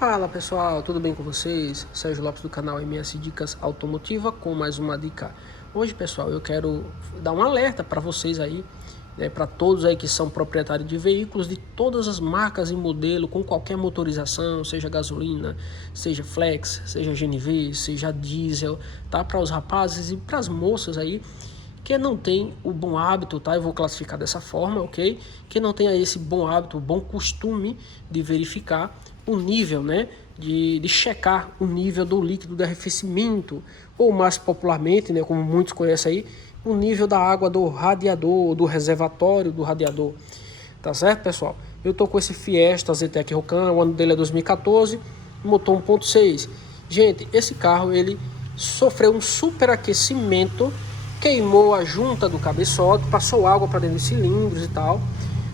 Fala pessoal, tudo bem com vocês? Sérgio Lopes do canal MS Dicas Automotiva com mais uma dica. Hoje pessoal, eu quero dar um alerta para vocês aí, para todos aí que são proprietários de veículos de todas as marcas e modelo, com qualquer motorização, seja gasolina, seja flex, seja GNV, seja diesel, tá? Para os rapazes e para as moças aí que não tem o bom hábito, tá? Eu vou classificar dessa forma, ok? Que não tenha esse bom hábito, o bom costume de verificar o nível, né? De checar o nível do líquido de arrefecimento, ou mais popularmente, né? Como muitos conhecem aí, o nível da água do radiador, do reservatório do radiador. Tá certo, pessoal? Eu tô com esse Fiesta Zetec Rocan, o ano dele é 2014, motor 1.6. Gente, esse carro, ele sofreu um superaquecimento, queimou a junta do cabeçote, passou água para dentro de cilindros e tal,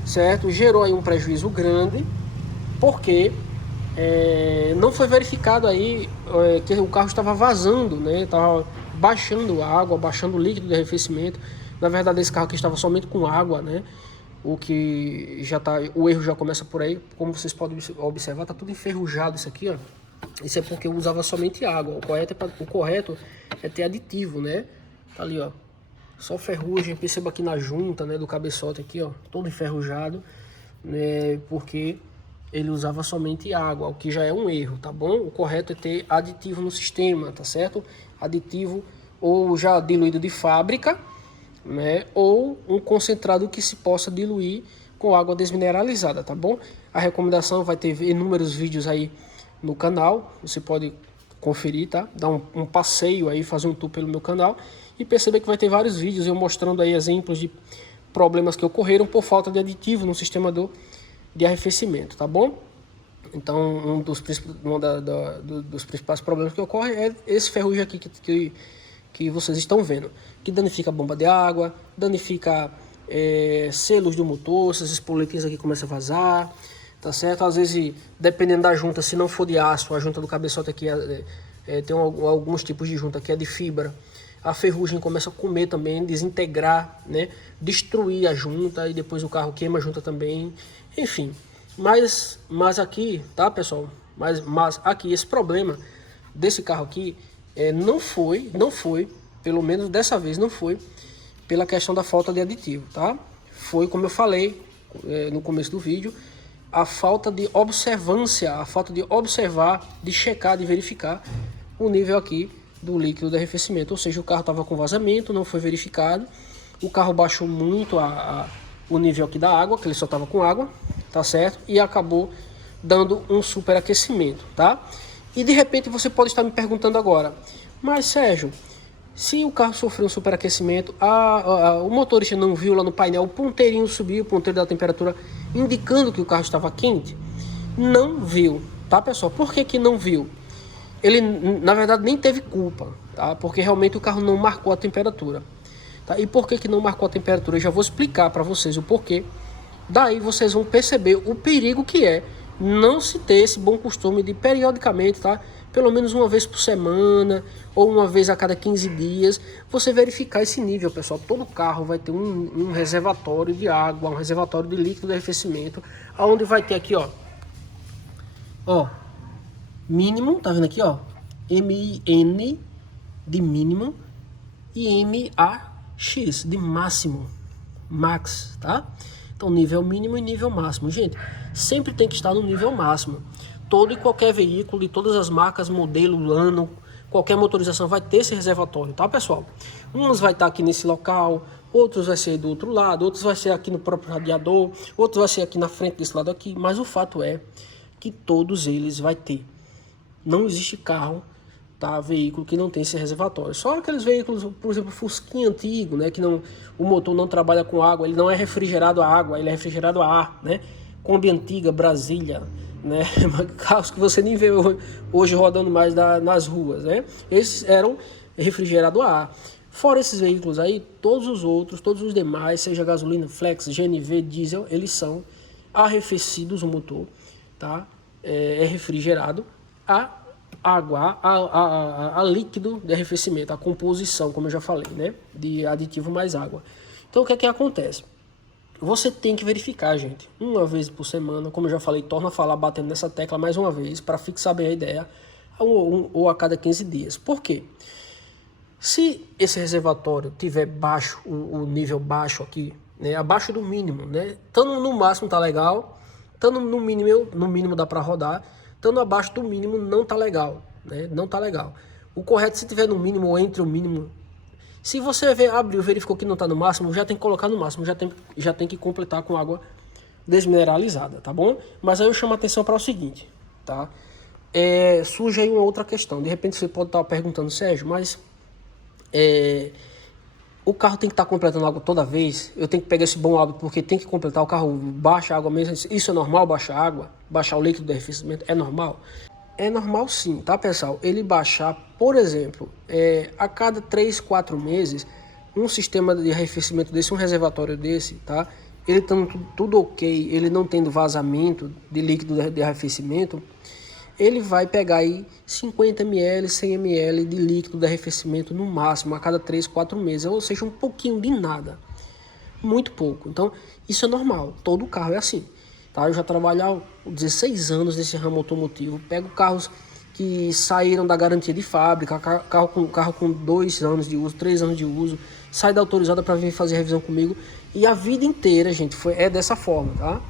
certo? Gerou aí um prejuízo grande, porque não foi verificado aí que o carro estava vazando, né? Estava baixando água, baixando o líquido de arrefecimento. Na verdade, esse carro aqui estava somente com água, né? O que já tá, o erro já começa por aí, como vocês podem observar, tá tudo enferrujado isso aqui, ó. Isso é porque eu usava somente água. O correto é ter aditivo, né? Tá ali, ó. Só ferrugem. Perceba aqui na junta, né, do cabeçote aqui, ó, todo enferrujado, né? Porque ele usava somente água, o que já é um erro, tá bom? O correto é ter aditivo no sistema, tá certo? Aditivo ou já diluído de fábrica, né? Ou um concentrado que se possa diluir com água desmineralizada, tá bom? A recomendação vai ter inúmeros vídeos aí no canal, você pode conferir, tá? Dar um passeio aí, fazer um tour pelo meu canal e perceber que vai ter vários vídeos eu mostrando aí exemplos de problemas que ocorreram por falta de aditivo no sistema de arrefecimento, tá bom? Então, um dos principais problemas que ocorre é esse ferrugem aqui que vocês estão vendo, que danifica a bomba de água, danifica selos do motor, essas espoletinhas aqui começam a vazar, tá certo? Às vezes, dependendo da junta, se não for de aço, a junta do cabeçote aqui tem alguns tipos de junta que é de fibra, a ferrugem começa a comer também, desintegrar, né? Destruir a junta e depois o carro queima a junta também, enfim. Mas aqui, tá pessoal? Mas aqui, esse problema desse carro aqui não foi, pelo menos dessa vez não foi pela questão da falta de aditivo, tá? Foi, como eu falei no começo do vídeo, a falta de observância, a falta de observar, de checar, de verificar o nível aqui do líquido de arrefecimento. Ou seja, o carro estava com vazamento, não foi verificado, o carro baixou muito o nível aqui da água, que ele só estava com água, tá certo? E acabou dando um superaquecimento, tá? E de repente você pode estar me perguntando agora, mas Sérgio, se o carro sofreu um superaquecimento, o motorista não viu lá no painel o ponteirinho subir, o ponteiro da temperatura, indicando que o carro estava quente? Não viu, tá pessoal? Por que não viu? Ele, na verdade, nem teve culpa, tá? Porque realmente o carro não marcou a temperatura. Tá? E por que não marcou a temperatura? Eu já vou explicar para vocês o porquê. Daí vocês vão perceber o perigo que é não se ter esse bom costume de periodicamente, tá? Pelo menos uma vez por semana ou uma vez a cada 15 dias, você verificar esse nível, pessoal. Todo carro vai ter um reservatório de água, um reservatório de líquido de arrefecimento, onde vai ter aqui, ó, mínimo, tá vendo aqui, ó, MIN de mínimo e MAX de máximo, max, tá? Então, nível mínimo e nível máximo. Gente, sempre tem que estar no nível máximo. Todo e qualquer veículo, de todas as marcas, modelo, ano, qualquer motorização vai ter esse reservatório, tá, pessoal? Uns vai estar aqui nesse local, outros vai ser do outro lado, outros vai ser aqui no próprio radiador, outros vai ser aqui na frente desse lado aqui, mas o fato é que todos eles vai ter. Não existe carro, tá, veículo que não tem esse reservatório. Só aqueles veículos, por exemplo, Fusquinha antigo, né, que o motor não trabalha com água, ele não é refrigerado a água, ele é refrigerado a ar, né? Kombi antiga, Brasília, né? Carros que você nem vê hoje rodando mais nas ruas, né? Esses eram refrigerados a ar. Fora esses veículos aí, todos os demais, seja gasolina, flex, GNV, diesel, eles são arrefecidos o motor, tá? É refrigerado a água, a líquido de arrefecimento, a composição, como eu já falei, né? De aditivo mais água. Então, o que é que acontece? você tem que verificar, gente, uma vez por semana, como eu já falei, torna a falar batendo nessa tecla mais uma vez, para fixar bem a ideia, ou a cada 15 dias. Por quê? Se esse reservatório tiver baixo, o nível baixo aqui, né, abaixo do mínimo, né, estando no máximo tá legal, estando no mínimo dá para rodar, estando abaixo do mínimo não tá legal, né, não tá legal. O correto, se tiver no mínimo ou entre o mínimo, se você abriu, verificou que não está no máximo, já tem que colocar no máximo, já tem que completar com água desmineralizada, tá bom? Mas aí eu chamo a atenção para o seguinte, tá? Surge aí uma outra questão. De repente você pode estar perguntando, Sérgio, mas o carro tem que estar completando água toda vez? Eu tenho que pegar esse bom hábito porque tem que completar, o carro baixa água mesmo? Isso é normal, baixar água? Baixar o líquido de arrefecimento? É normal? É normal sim, tá, pessoal? Ele baixar, por exemplo, a cada 3, 4 meses, um sistema de arrefecimento desse, um reservatório desse, tá? Ele estando tudo ok, ele não tendo vazamento de líquido de arrefecimento, ele vai pegar aí 50 ml, 100 ml de líquido de arrefecimento no máximo, a cada 3, 4 meses, ou seja, um pouquinho de nada, muito pouco. Então, isso é normal, todo carro é assim. Tá? Eu já trabalho há 16 anos nesse ramo automotivo, pego carros que saíram da garantia de fábrica, carro com 2 anos de uso, 3 anos de uso, sai da autorizada para vir fazer revisão comigo, e a vida inteira, gente, é dessa forma, tá?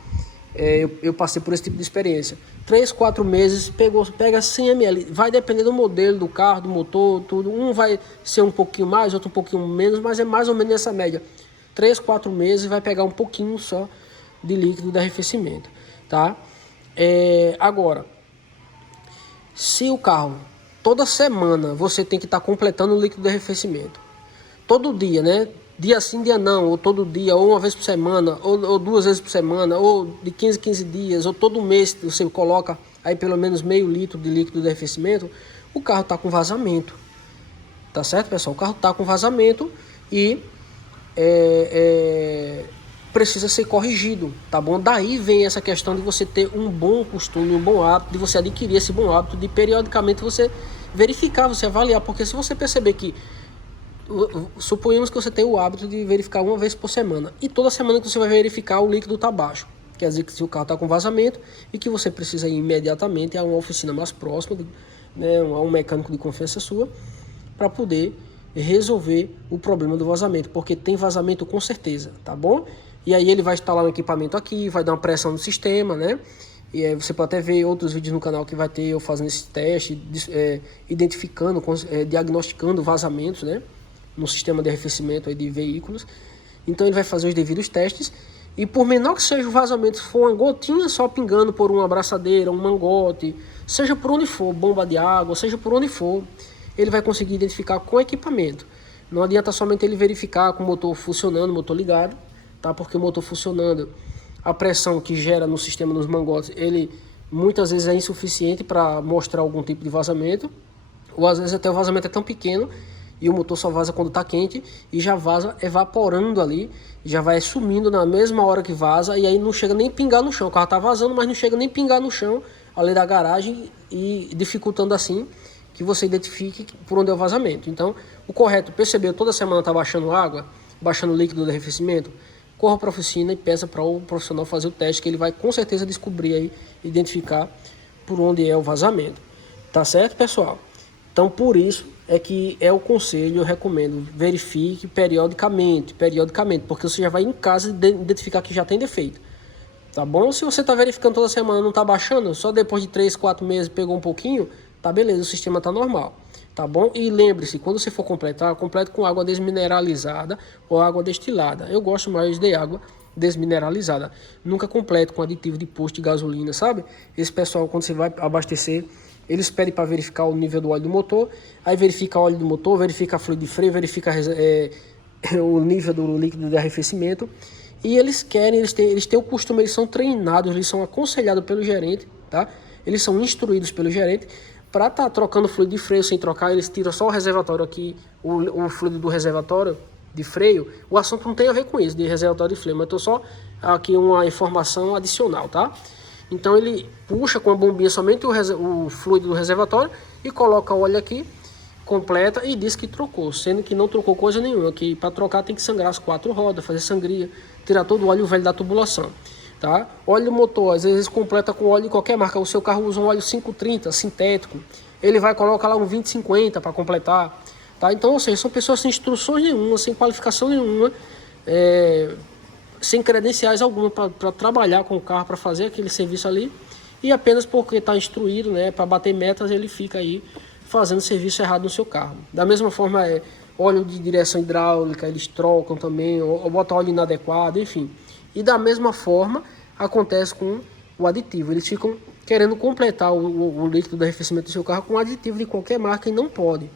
Eu passei por esse tipo de experiência. 3, 4 meses, pega 100 ml, vai depender do modelo do carro, do motor, tudo. Um vai ser um pouquinho mais, outro um pouquinho menos, mas é mais ou menos nessa média. 3, 4 meses vai pegar um pouquinho só de líquido de arrefecimento, tá? Agora, se o carro, toda semana, você tem que estar completando o líquido de arrefecimento, todo dia, né? Dia sim, dia não, ou todo dia, ou uma vez por semana, ou 2 vezes por semana, ou de 15 em 15 dias, ou todo mês você coloca aí pelo menos meio litro de líquido de arrefecimento, o carro está com vazamento, tá certo, pessoal? O carro está com vazamento e precisa ser corrigido, tá bom? Daí vem essa questão de você ter um bom costume, um bom hábito, de você adquirir esse bom hábito, de periodicamente você verificar, você avaliar, porque se você perceber que, suponhamos que você tem o hábito de verificar uma vez por semana, e toda semana que você vai verificar o líquido está baixo, quer dizer que se o carro está com vazamento e que você precisa ir imediatamente a uma oficina mais próxima, né, a um mecânico de confiança sua, para poder resolver o problema do vazamento, porque tem vazamento com certeza, tá bom? E aí ele vai instalar um equipamento aqui, vai dar uma pressão no sistema, né? E aí você pode até ver outros vídeos no canal que vai ter eu fazendo esse teste, identificando, diagnosticando vazamentos, né? No sistema de arrefecimento aí de veículos. Então ele vai fazer os devidos testes. E por menor que seja o vazamento, se for uma gotinha só pingando por uma abraçadeira, um mangote, seja por onde for, bomba de água, seja por onde for, ele vai conseguir identificar com equipamento. Não adianta somente ele verificar com o motor funcionando, o motor ligado, tá? Porque o motor funcionando, a pressão que gera no sistema dos mangotes, ele muitas vezes é insuficiente para mostrar algum tipo de vazamento, ou às vezes até o vazamento é tão pequeno e o motor só vaza quando está quente e já vaza evaporando ali, já vai sumindo na mesma hora que vaza, e aí não chega nem pingar no chão. O carro está vazando, mas não chega nem pingar no chão ali da garagem, e dificultando assim que você identifique por onde é o vazamento. Então, o correto, percebeu, toda semana está baixando água, baixando líquido de arrefecimento, corra para a oficina e peça para o profissional fazer o teste, que ele vai com certeza descobrir aí, identificar por onde é o vazamento. Tá certo, pessoal? Então, por isso é que é o conselho, eu recomendo, verifique periodicamente, porque você já vai em casa identificar que já tem defeito. Tá bom? Se você está verificando toda semana, não está baixando, só depois de 3, 4 meses pegou um pouquinho, tá beleza, o sistema tá normal, tá bom? E lembre-se, quando você for completar, complete com água desmineralizada ou água destilada. Eu gosto mais de água desmineralizada. Nunca complete com aditivo de posto de gasolina, sabe? Esse pessoal, quando você vai abastecer, eles pedem para verificar o nível do óleo do motor, aí verifica o óleo do motor, verifica a fluido de freio, verifica o nível do líquido de arrefecimento. E eles têm o costume, eles são treinados, eles são aconselhados pelo gerente, tá? Eles são instruídos pelo gerente para estar trocando fluido de freio sem trocar. Eles tiram só o reservatório aqui, o fluido do reservatório de freio. O assunto não tem a ver com isso, de reservatório de freio, mas estou só aqui uma informação adicional, tá? Então ele puxa com a bombinha somente o fluido do reservatório e coloca o óleo aqui completa e diz que trocou, sendo que não trocou coisa nenhuma, que para trocar tem que sangrar as 4 rodas, fazer sangria, tirar todo o óleo velho da tubulação, tá? Óleo motor, às vezes completa com óleo de qualquer marca, o seu carro usa um óleo 530 sintético, ele vai colocar lá um 2050 para completar, tá? Então, ou seja, são pessoas sem instruções nenhuma, sem qualificação nenhuma, sem credenciais alguma para trabalhar com o carro, para fazer aquele serviço ali, e apenas porque está instruído, né, para bater metas, ele fica aí fazendo serviço errado no seu carro. Da mesma forma, óleo de direção hidráulica, eles trocam também, ou botam óleo inadequado, enfim. E da mesma forma, acontece com o aditivo. Eles ficam querendo completar o líquido de arrefecimento do seu carro com aditivo de qualquer marca e não pode.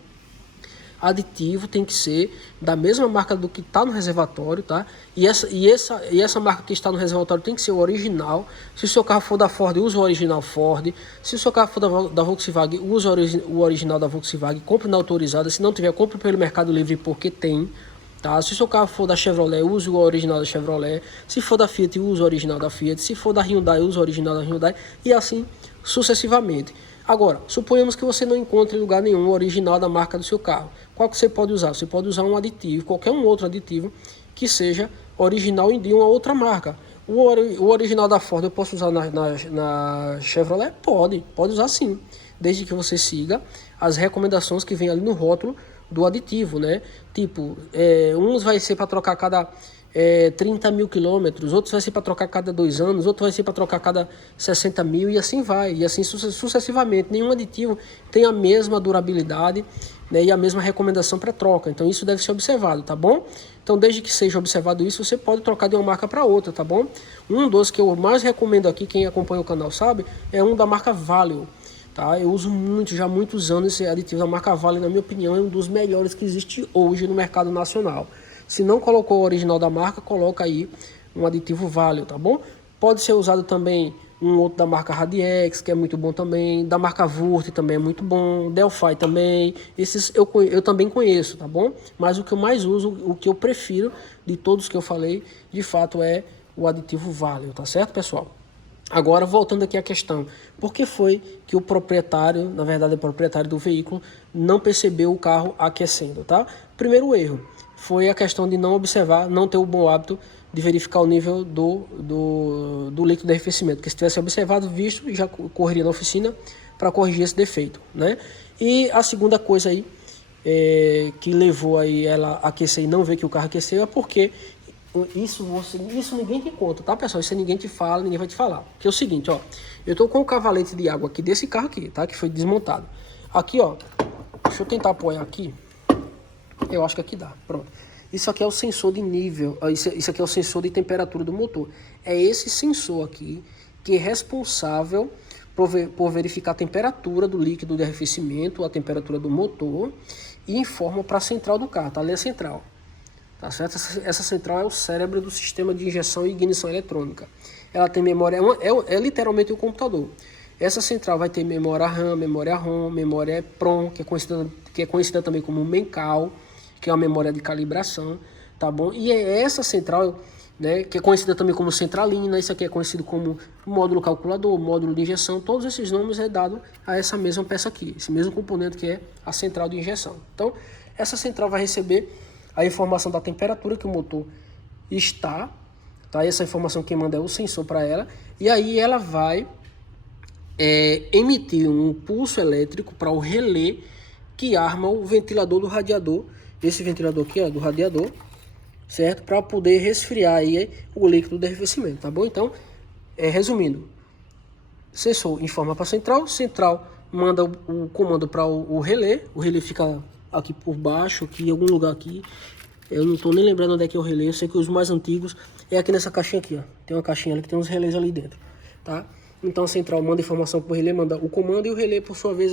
Aditivo tem que ser da mesma marca do que está no reservatório, tá? E essa marca que está no reservatório tem que ser o original. Se o seu carro for da Ford, use o original Ford. Se o seu carro for da Volkswagen, use o original da Volkswagen. Compre na autorizada. Se não tiver, compre pelo Mercado Livre porque tem. Tá? Se o seu carro for da Chevrolet, use o original da Chevrolet. Se for da Fiat, use o original da Fiat. Se for da Hyundai, use o original da Hyundai. E assim sucessivamente. Agora, suponhamos que você não encontre em lugar nenhum o original da marca do seu carro. Qual que você pode usar? Você pode usar um aditivo, qualquer um outro aditivo que seja original de uma outra marca. O original da Ford eu posso usar na Chevrolet? Pode usar sim, desde que você siga as recomendações que vem ali no rótulo do aditivo, né? Tipo, uns vai ser para trocar cada 30 mil quilômetros, outros vai ser para trocar cada 2 anos, outro vai ser para trocar cada 60 mil e assim vai, e assim sucessivamente. Nenhum aditivo tem a mesma durabilidade, né, e a mesma recomendação para troca, então isso deve ser observado, tá bom? Então desde que seja observado isso, você pode trocar de uma marca para outra, tá bom? Um dos que eu mais recomendo aqui, quem acompanha o canal sabe, é um da marca Valeo. Tá? Eu uso muito, já há muitos anos esse aditivo da marca Valeo, na minha opinião, é um dos melhores que existe hoje no mercado nacional. Se não colocou o original da marca, coloca aí um aditivo Valeo, tá bom? Pode ser usado também um outro da marca Radiex, que é muito bom também, da marca Wurth também é muito bom, Delphi também, esses eu também conheço, tá bom? Mas o que eu mais uso, o que eu prefiro de todos que eu falei, de fato é o aditivo Valeo, tá certo, pessoal? Agora, voltando aqui à questão, por que foi que o proprietário, na verdade o proprietário do veículo, não percebeu o carro aquecendo, tá? Primeiro erro foi a questão de não observar, não ter o bom hábito de verificar o nível do líquido de arrefecimento, porque se tivesse observado, visto, já correria na oficina para corrigir esse defeito, né? E a segunda coisa aí, que levou aí ela a aquecer e não ver que o carro aqueceu, é porque isso ninguém te conta, tá, pessoal? Isso ninguém te fala, ninguém vai te falar. Que é o seguinte, ó, eu tô com o cavalete de água aqui desse carro aqui, tá? Que foi desmontado. Aqui, ó, deixa eu tentar apoiar aqui. Eu acho que aqui dá, pronto. Isso aqui é o sensor de nível, isso aqui é o sensor de temperatura do motor. É esse sensor aqui que é responsável por verificar a temperatura do líquido de arrefecimento, a temperatura do motor, e informa para a central do carro, tá ali a central. Tá certo? Essa central é o cérebro do sistema de injeção e ignição eletrônica. Ela tem memória, é literalmente o computador. Essa central vai ter memória RAM, memória ROM, memória EPROM, que é conhecida também como MEMCAL, que é uma memória de calibração, tá bom? E é essa central, né, que é conhecida também como centralina, isso aqui é conhecido como módulo calculador, módulo de injeção, todos esses nomes é dado a essa mesma peça aqui, esse mesmo componente que é a central de injeção. Então, essa central vai receber a informação da temperatura que o motor está, tá? Essa informação quem manda é o sensor para ela, e aí ela vai emitir um pulso elétrico para o relé que arma o ventilador do radiador, esse ventilador aqui, ó, do radiador, certo? Para poder resfriar aí o líquido de arrefecimento, tá bom? Então, resumindo, sensor informa para a central manda o comando para o relé fica aqui por baixo, aqui em algum lugar aqui, eu não estou nem lembrando onde é que é o relé, eu sei que os mais antigos é aqui nessa caixinha aqui, ó, tem uma caixinha ali que tem uns relés ali dentro, tá? Então a central manda informação para o relé, manda o comando e o relé por sua vez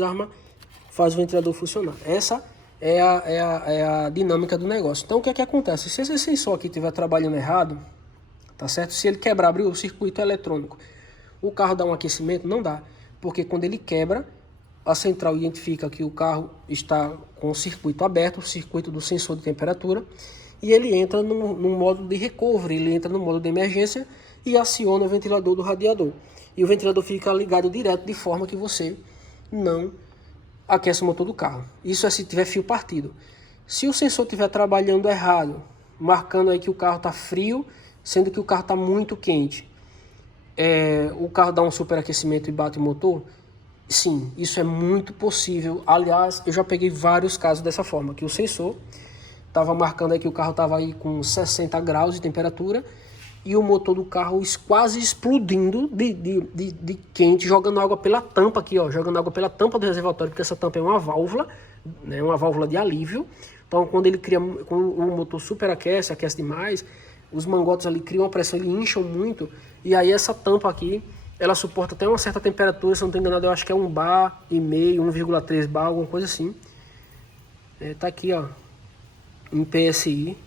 faz o ventilador funcionar. Essa é a dinâmica do negócio. Então o que é que acontece? Se esse sensor aqui estiver trabalhando errado, tá certo? Se ele quebrar, abrir o circuito eletrônico, o carro dá um aquecimento? Não dá, porque quando ele quebra, a central identifica que o carro está com o circuito aberto, o circuito do sensor de temperatura, e ele entra no modo de recovery, ele entra no modo de emergência e aciona o ventilador do radiador. E o ventilador fica ligado direto, de forma que você não aquece o motor do carro. Isso é se tiver fio partido. Se o sensor estiver trabalhando errado, marcando aí que o carro está frio, sendo que o carro está muito quente, o carro dá um superaquecimento e bate o motor? Sim, isso é muito possível. Aliás, eu já peguei vários casos dessa forma, que o sensor estava marcando aí que o carro estava aí com 60 graus de temperatura e o motor do carro quase explodindo de quente, jogando água pela tampa aqui, ó, jogando água pela tampa do reservatório, porque essa tampa é uma válvula, né, uma válvula de alívio. Então, quando o motor superaquece, aquece demais, os mangotes ali criam uma pressão, eles incham muito, e aí essa tampa aqui, ela suporta até uma certa temperatura, se não estou enganado, eu acho que é 1 bar e meio, 1,3 bar, alguma coisa assim. Tá aqui, ó, em PSI,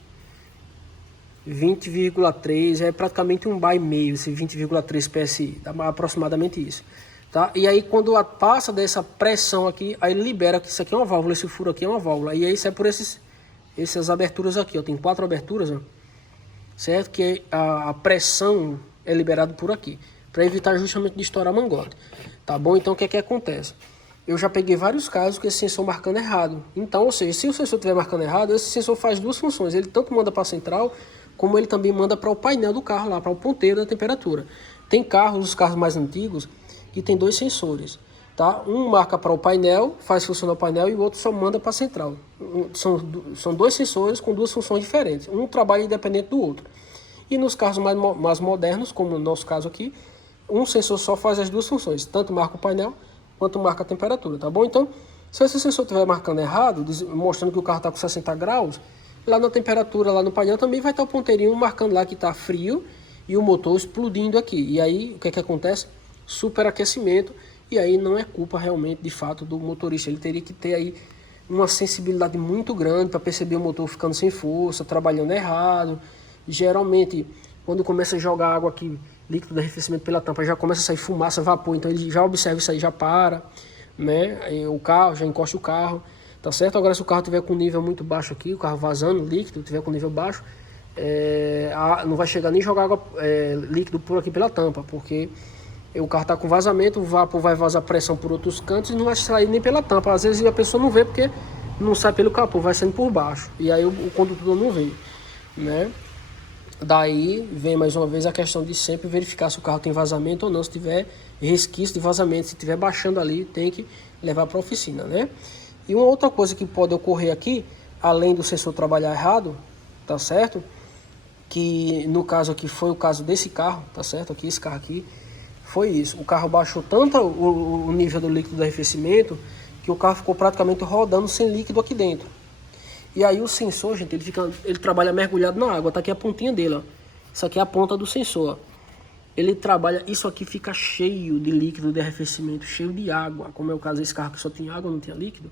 20,3, é praticamente 1 bar e meio, esse 20,3 PSI, dá aproximadamente isso. Tá? E aí quando passa dessa pressão aqui, aí ele libera que isso aqui é uma válvula, esse furo aqui é uma válvula. E aí sai por essas aberturas aqui, ó, tem 4 aberturas, ó, certo? Que a pressão é liberada por aqui, para evitar justamente de estourar mangote. Tá bom? Então o que é que acontece? Eu já peguei vários casos com esse sensor marcando errado. Então, ou seja, se o sensor estiver marcando errado, esse sensor faz duas funções. Ele tanto manda para a central, como ele também manda para o painel do carro lá, para o ponteiro da temperatura. Tem carros, os carros mais antigos, que tem 2 sensores, tá? Um marca para o painel, faz funcionar o painel, e o outro só manda para a central. São 2 sensores com 2 funções diferentes. Um trabalha independente do outro. E nos carros mais modernos, como no nosso caso aqui, um sensor só faz as 2 funções, tanto marca o painel quanto marca a temperatura, tá bom? Então, se esse sensor estiver marcando errado, mostrando que o carro está com 60 graus, lá na temperatura, lá no painel, também vai estar o ponteirinho marcando lá que está frio e o motor explodindo aqui. E aí, o que é que acontece? Superaquecimento, e aí não é culpa realmente, de fato, do motorista. Ele teria que ter aí uma sensibilidade muito grande para perceber o motor ficando sem força, trabalhando errado. Geralmente, quando começa a jogar água aqui, líquido de arrefecimento pela tampa, já começa a sair fumaça, vapor, então ele já observa isso aí, já para, né? Aí o carro, já encosta o carro, tá certo? Agora, se o carro tiver com nível muito baixo aqui, o carro vazando líquido, tiver com nível baixo, não vai chegar nem jogar água líquido por aqui pela tampa, porque o carro está com vazamento, o vapor vai vazar pressão por outros cantos e não vai sair nem pela tampa. Às vezes a pessoa não vê porque não sai pelo capô, vai saindo por baixo, e aí o condutor não vê, né? Daí vem mais uma vez a questão de sempre verificar se o carro tem vazamento ou não. Se tiver resquício de vazamento, se estiver baixando ali, tem que levar para a oficina, né? E uma outra coisa que pode ocorrer aqui, além do sensor trabalhar errado, tá certo? Que no caso aqui foi o caso desse carro, tá certo? Aqui, esse carro aqui, foi isso. O carro baixou tanto o nível do líquido do arrefecimento que o carro ficou praticamente rodando sem líquido aqui dentro. E aí o sensor, gente, ele trabalha mergulhado na água. Tá aqui a pontinha dele, ó. Isso aqui é a ponta do sensor, ó. Ele trabalha, isso aqui fica cheio de líquido de arrefecimento, cheio de água. Como é o caso desse carro que só tinha água, não tinha líquido.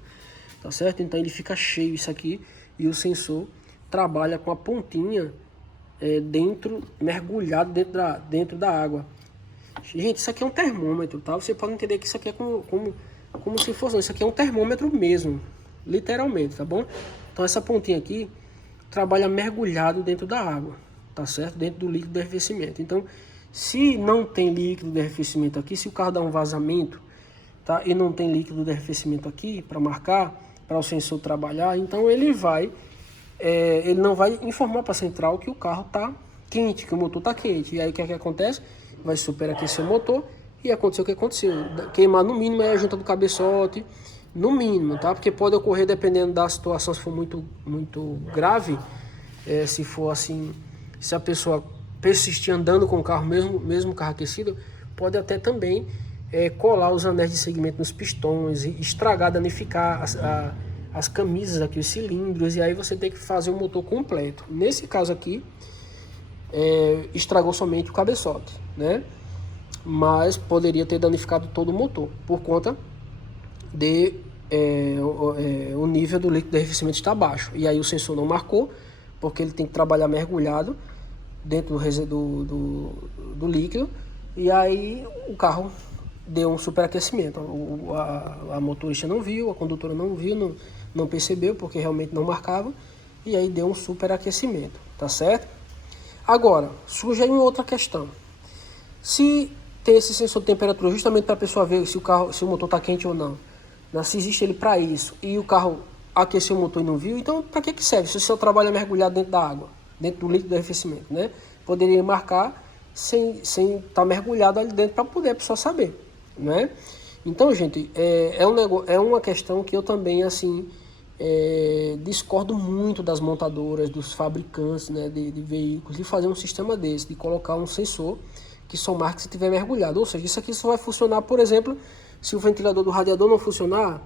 Tá certo? Então ele fica cheio isso aqui. E o sensor trabalha com a pontinha mergulhado dentro da água. Gente, isso aqui é um termômetro, tá? Você pode entender que isso aqui é como se fosse... Isso aqui é um termômetro mesmo, literalmente, tá bom? Então essa pontinha aqui trabalha mergulhado dentro da água, tá certo? Dentro do líquido de arrefecimento. Então, se não tem líquido de arrefecimento aqui, se o carro dá um vazamento, tá? E não tem líquido de arrefecimento aqui para marcar, para o sensor trabalhar, então ele não vai informar para a central que o carro tá quente, que o motor tá quente. E aí o que é que acontece? Vai superaquecer o motor e aconteceu o que aconteceu. Queimar no mínimo a junta do cabeçote, no mínimo, tá? Porque pode ocorrer, dependendo da situação, se for muito, muito grave, se for assim, se a pessoa persistir andando com o carro, mesmo carro aquecido, pode até também colar os anéis de segmento nos pistões, e estragar, danificar as camisas aqui, os cilindros, e aí você tem que fazer o motor completo. Nesse caso aqui, estragou somente o cabeçote, né? Mas poderia ter danificado todo o motor, por conta de o nível do líquido de arrefecimento está baixo. E aí o sensor não marcou, porque ele tem que trabalhar mergulhado dentro do líquido, e aí o carro deu um superaquecimento. A motorista não viu, a condutora não viu, não percebeu, porque realmente não marcava, e aí deu um superaquecimento, tá certo? Agora, surge aí uma outra questão. Se tem esse sensor de temperatura justamente para a pessoa ver se o motor está quente ou não, né? Se existe ele para isso e o carro aqueceu o motor e não viu, então para que serve? Se o seu trabalho é mergulhado dentro da água, dentro do líquido de arrefecimento, né? Poderia marcar sem estar mergulhado ali dentro para poder a pessoa saber, né? Então, gente, é uma questão que eu também, assim, discordo muito das montadoras, dos fabricantes, né, de veículos, de fazer um sistema desse, de colocar um sensor que só marque se tiver mergulhado. Ou seja, isso aqui só vai funcionar, por exemplo, se o ventilador do radiador não funcionar,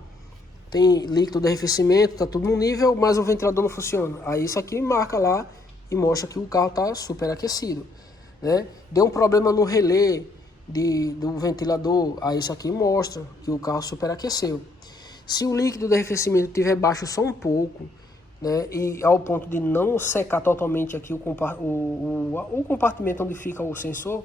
tem líquido de arrefecimento, está tudo no nível, mas o ventilador não funciona. Aí isso aqui marca lá e mostra que o carro está superaquecido, né? Deu um problema no relé do ventilador, aí isso aqui mostra que o carro superaqueceu. Se o líquido de arrefecimento estiver baixo só um pouco, né, e ao ponto de não secar totalmente aqui o compartimento onde fica o sensor,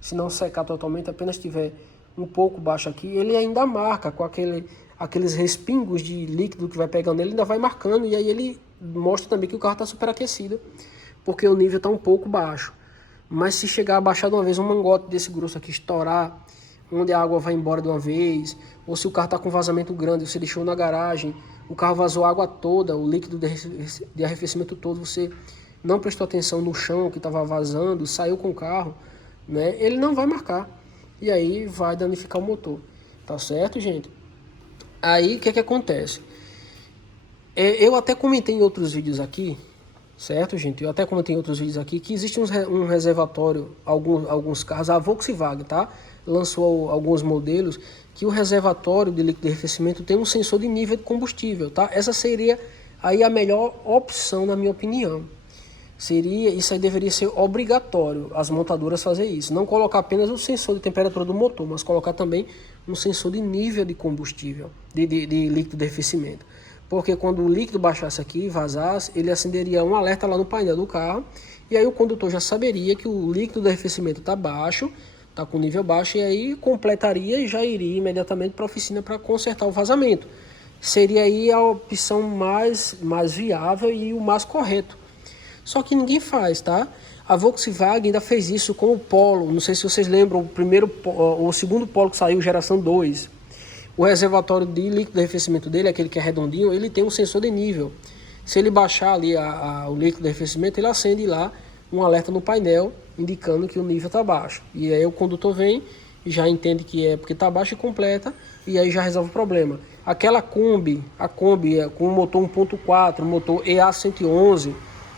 se não secar totalmente, apenas estiver um pouco baixo aqui, ele ainda marca com aqueles respingos de líquido que vai pegando, ele ainda vai marcando, e aí ele mostra também que o carro está superaquecido, porque o nível está um pouco baixo. Mas se chegar a baixar de uma vez, um mangote desse grosso aqui estourar, onde a água vai embora de uma vez, ou se o carro está com vazamento grande, você deixou na garagem, o carro vazou a água toda, o líquido de arrefecimento todo, você não prestou atenção no chão que estava vazando, saiu com o carro, né? Ele não vai marcar, e aí vai danificar o motor, tá certo, gente? Aí o que acontece? Eu até comentei em outros vídeos aqui, certo, gente? Eu até comentei em outros vídeos aqui que existe um reservatório, alguns carros, a Volkswagen, tá? Lançou alguns modelos que o reservatório de líquido de arrefecimento tem um sensor de nível de combustível, tá? Essa seria aí a melhor opção, na minha opinião. Isso aí deveria ser obrigatório, as montadoras fazer isso. Não colocar apenas o sensor de temperatura do motor, mas colocar também um sensor de nível de combustível, de líquido de arrefecimento. Porque quando o líquido baixasse aqui e vazasse, ele acenderia um alerta lá no painel do carro, e aí o condutor já saberia que o líquido de arrefecimento está baixo, está com nível baixo, e aí completaria e já iria imediatamente para a oficina para consertar o vazamento. Seria aí a opção mais viável e o mais correto. Só que ninguém faz, tá? A Volkswagen ainda fez isso com o Polo, não sei se vocês lembram, o segundo Polo que saiu, geração 2. O reservatório de líquido de arrefecimento dele, aquele que é redondinho, ele tem um sensor de nível. Se ele baixar ali o líquido de arrefecimento, ele acende lá um alerta no painel, indicando que o nível está baixo. E aí o condutor vem e já entende que é porque está baixo e completa, e aí já resolve o problema. Aquela Kombi, a Kombi com o motor 1.4, motor EA111,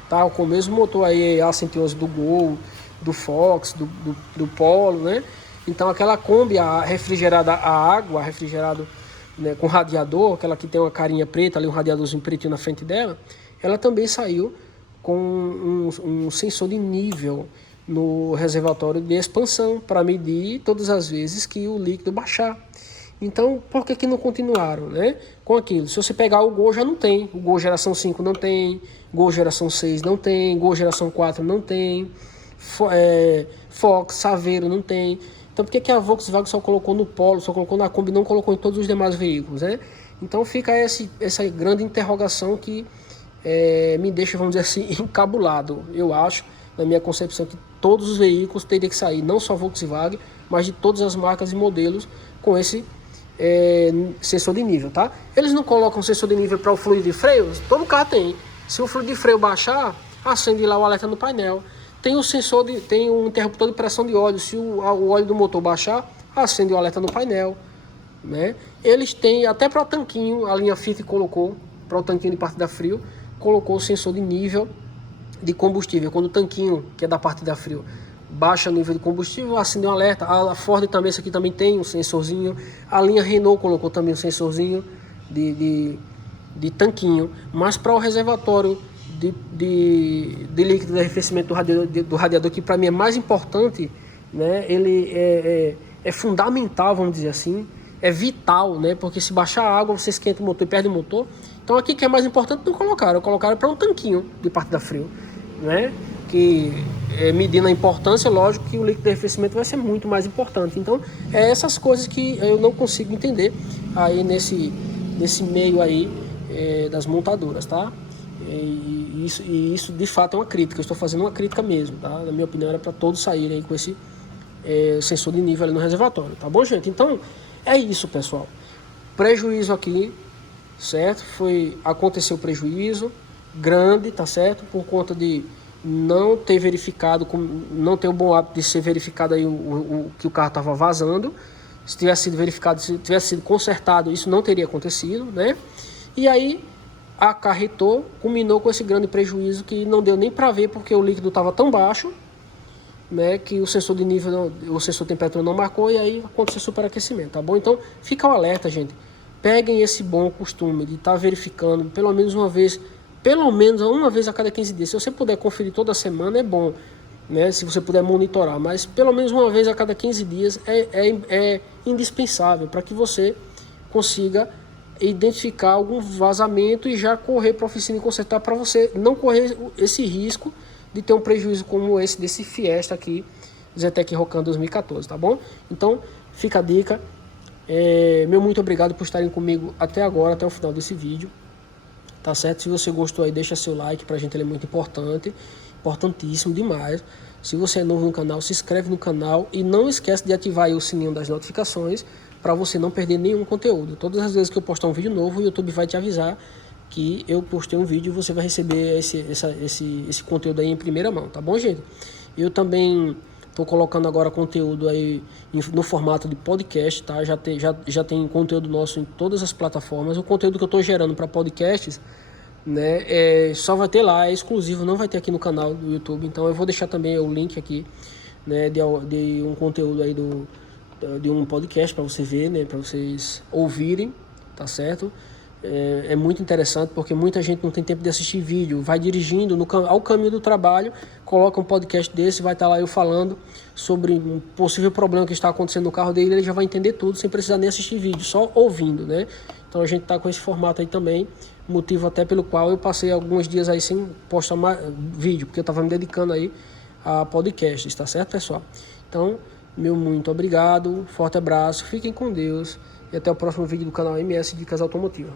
tá? Com o mesmo motor aí EA111 do Gol, do Fox, do Polo, né? Então aquela Kombi, a água refrigerada, né, com radiador, aquela que tem uma carinha preta ali, um radiadorzinho pretinho na frente dela, ela também saiu com um sensor de nível no reservatório de expansão para medir todas as vezes que o líquido baixar. Então, por que não continuaram, né, com aquilo? Se você pegar o Gol, já não tem. O Gol geração 5 não tem, Gol geração 6 não tem, Gol geração 4 não tem, Fox, Saveiro não tem. Então, por que a Volkswagen só colocou no Polo, só colocou na Kombi, não colocou em todos os demais veículos, né? Então, fica essa grande interrogação que me deixa, vamos dizer assim, encabulado. Eu acho, na minha concepção, que todos os veículos teriam que sair, não só a Volkswagen, mas de todas as marcas e modelos com esse sensor de nível, tá? Eles não colocam sensor de nível para o fluido de freio? Todo carro tem. Se o fluido de freio baixar, acende lá o alerta no painel. Tem um interruptor de pressão de óleo. Se o óleo do motor baixar, acende o alerta no painel, né? Eles têm, até para o tanquinho, a linha Fiat colocou, para o tanquinho de partida frio, colocou o sensor de nível de combustível. Quando o tanquinho, que é da partida frio, baixa o nível de combustível, acende um alerta. A Ford também, esse aqui também tem um sensorzinho. A linha Renault colocou também um sensorzinho de tanquinho. Mas para o reservatório de líquido de arrefecimento do radiador, que para mim é mais importante, né? Ele é fundamental, vamos dizer assim, é vital, né? Porque se baixar a água, você esquenta o motor e perde o motor. Então aqui que é mais importante não colocaram para um tanquinho de partida frio, né? Que medindo a importância, lógico que o líquido de arrefecimento vai ser muito mais importante. Então essas coisas que eu não consigo entender aí nesse meio aí das montadoras, tá? E isso de fato é uma crítica. Eu estou fazendo uma crítica mesmo, tá? Na minha opinião, era para todos saírem com esse sensor de nível ali no reservatório, tá bom, gente? Então é isso, pessoal. prejuízo aqui, certo? Aconteceu prejuízo grande, tá certo? Por conta de não ter verificado, não ter o bom hábito de ser verificado aí o que o carro estava vazando. Se tivesse sido verificado, se tivesse sido consertado, isso não teria acontecido, né? E aí acarretou, culminou com esse grande prejuízo que não deu nem para ver porque o líquido estava tão baixo, né, que o sensor de nível, o sensor de temperatura não marcou e aí aconteceu superaquecimento, tá bom? Então fica o alerta, gente. Peguem esse bom costume de estar verificando pelo menos uma vez a cada 15 dias. Se você puder conferir toda semana é bom, né? Se você puder monitorar, mas pelo menos uma vez a cada 15 dias é indispensável para que você consiga identificar algum vazamento e já correr para a oficina e consertar, para você não correr esse risco de ter um prejuízo como esse desse Fiesta aqui, Zetec Rocan 2014, tá bom? Então fica a dica. Meu muito obrigado por estarem comigo até agora, até o final desse vídeo, tá certo? Se você gostou aí, deixa seu like, pra gente ele é muito importante, importantíssimo demais. Se você é novo no canal, se inscreve no canal e não esquece de ativar aí o sininho das notificações para você não perder nenhum conteúdo. Todas as vezes que eu postar um vídeo novo, o YouTube vai te avisar que eu postei um vídeo e você vai receber esse conteúdo aí em primeira mão, tá bom, gente? Eu também estou colocando agora conteúdo aí no formato de podcast, tá? Já tem conteúdo nosso em todas as plataformas. O conteúdo que eu estou gerando para podcasts, né, só vai ter lá, é exclusivo, não vai ter aqui no canal do YouTube. Então eu vou deixar também o link aqui, né, de um conteúdo aí de um podcast para você ver, né, para vocês ouvirem, tá certo? É muito interessante porque muita gente não tem tempo de assistir vídeo, vai dirigindo ao caminho do trabalho, coloca um podcast desse, vai estar lá eu falando sobre um possível problema que está acontecendo no carro dele, ele já vai entender tudo sem precisar nem assistir vídeo, só ouvindo, né? Então a gente está com esse formato aí também, motivo até pelo qual eu passei alguns dias aí sem postar mais vídeo, porque eu estava me dedicando aí a podcasts, tá certo, pessoal? Então, meu muito obrigado, forte abraço, fiquem com Deus e até o próximo vídeo do canal MS Dicas Automotivas.